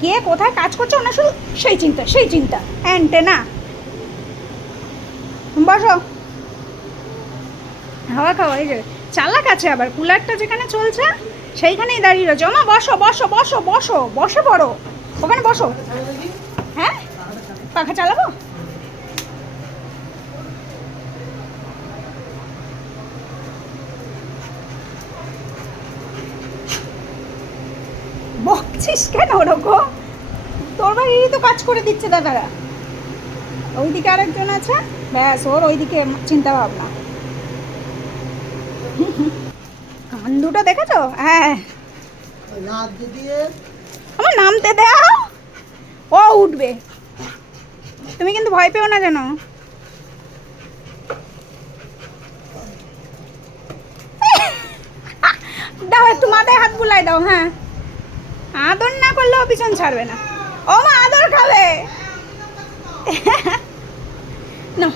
কে কোথায় কাজ করছে ওনার শুধু সেই চিন্তা সেই চিন্তা। অ্যান্টেনা। বসো। হাওয়া খাওয়া এই যে চালাক আছে আবার, কুলারটা যেখানে চলছে, সেইখানেই দাঁড়িয়ে রয়েছে। ওমা, বসো বসো বসো বসো, বসে পড়ো। ওখানে বসো। হ্যাঁ? পাখা চালাবো? বকছিস কেন ওরকম? তোর বাড়িরই তো কাজ করে দিচ্ছে দাদারা। ওইদিকে আরেকজন আছে? ব্যাস, ওর ওইদিকে চিন্তা ভাবনা কান দুটো দেখেছ? হ্যাঁ। আমার নামতে দাও ও উঠবে। তুমি কিন্তু ভয় পেও না যেন। দাও, একটু মাথায় হাত বুলাই দাও হ্যাঁ। আদর না করলেও পিছন ছাড়বে না। ও মা, আদর খাবে। না,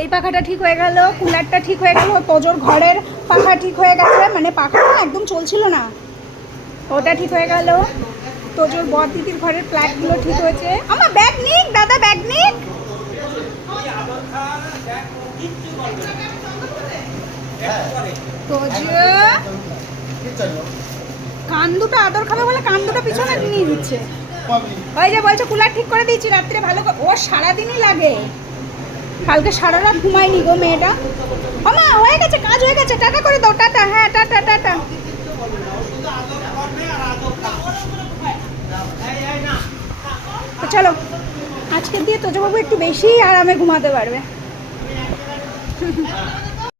এই পাখাটা ঠিক হয়ে গেল, কুলারটা ঠিক হয়ে গেল, তোজোর ঘরের পাখা ঠিক হয়ে গেছে মানে পাখাটা না একদম চলছিল না। ওটা ঠিক হয়ে গেল, তোজোর বর দিদির ঘরের প্লাগগুলো ঠিক হয়েছে। আমার ব্যাগ নিক, দাদা, ব্যাগ নিক। তোজো কান দুটো আদর খাবে বলে কান দুটো পিছনে নিয়ে দিচ্ছে ওই যে বলছে কুলার ঠিক করে দিয়েছি রাত্রে ভালো করে ওর সারাদিনই লাগে। কালকে সারা রাত ঘুমায়নি গো মেয়েটা। আমা হয়ে গেছে কাজ হয়ে গেছে টাটা করে দাও টাটা হ্যাঁ টাটা টাটা। তো চলো আজকের দিয়ে তোজবাবু একটু বেশি আরামে ঘুমাতে পারবে।